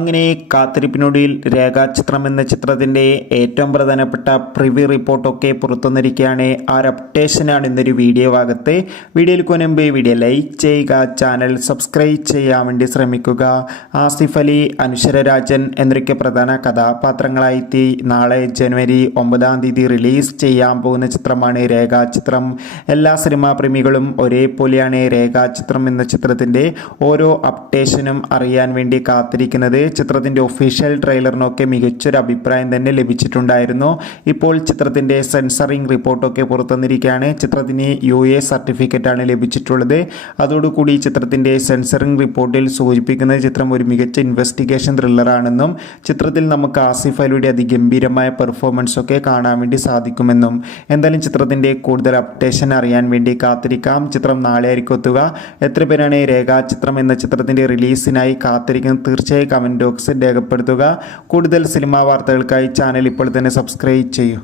അങ്ങനെ കാത്തിരിപ്പിനൊടുവിൽ രേഖാചിത്രം എന്ന ചിത്രത്തിൻ്റെ ഏറ്റവും പ്രധാനപ്പെട്ട പ്രിവ്യൂ റിപ്പോർട്ടൊക്കെ പുറത്തുവന്നിരിക്കുകയാണ്. ആ ഒരു അപ്ഡേഷനാണ് ഇന്നൊരു വീഡിയോ ഭാഗത്ത്. വീഡിയോയിലേക്ക് മുൻപ് വീഡിയോ ലൈക്ക് ചെയ്യുക, ചാനൽ സബ്സ്ക്രൈബ് ചെയ്യാൻ വേണ്ടി ശ്രമിക്കുക. ആസിഫ് അലി, അനശ്വര രാജൻ എന്നൊക്കെ പ്രധാന കഥാപാത്രങ്ങളായി നാളെ ജനുവരി 9 റിലീസ് ചെയ്യാൻ പോകുന്ന ചിത്രമാണ് രേഖാചിത്രം. എല്ലാ സിനിമാ പ്രേമികളും ഒരേപോലെയാണ് രേഖാചിത്രം എന്ന ചിത്രത്തിൻ്റെ ഓരോ അപ്ഡേഷനും അറിയാൻ വേണ്ടി കാത്തിരിക്കുന്നത്. ചിത്രത്തിൻ്റെ ഒഫീഷ്യൽ ട്രെയിലറിനൊക്കെ മികച്ചൊരു അഭിപ്രായം തന്നെ ലഭിച്ചിട്ടുണ്ടായിരുന്നു. ഇപ്പോൾ ചിത്രത്തിൻ്റെ സെൻസറിങ് റിപ്പോർട്ടൊക്കെ പുറത്തുവന്നിരിക്കുകയാണ്. ചിത്രത്തിന് UA സർട്ടിഫിക്കറ്റാണ് ലഭിച്ചിട്ടുള്ളത്. അതോടുകൂടി ചിത്രത്തിൻ്റെ സെൻസറിങ് റിപ്പോർട്ടിൽ സൂചിപ്പിക്കുന്നത് ചിത്രം ഒരു മികച്ച ഇൻവെസ്റ്റിഗേഷൻ ത്രില്ലറാണെന്നും ചിത്രത്തിൽ നമുക്ക് ആസിഫ് അലിയുടെ അതിഗംഭീരമായ പെർഫോമൻസ് ഒക്കെ കാണാൻ വേണ്ടി സാധിക്കുമെന്നും. എന്തായാലും ചിത്രത്തിൻ്റെ കൂടുതൽ അപ്ഡേഷൻ അറിയാൻ വേണ്ടി കാത്തിരിക്കാം. ചിത്രം നാളെ ആയിരിക്കും എത്തുക. എത്ര പേരാണ് രേഖാചിത്രം എന്ന ചിത്രത്തിൻ്റെ റിലീസിനായി കാത്തിരിക്കുന്നത്? തീർച്ചയായും കമൻറ്റ് ബോക്സിൽ രേഖപ്പെടുത്തുക. കൂടുതൽ സിനിമാ വാർത്തകൾക്കായി ചാനൽ ഇപ്പോൾ തന്നെ സബ്സ്ക്രൈബ് ചെയ്യൂ.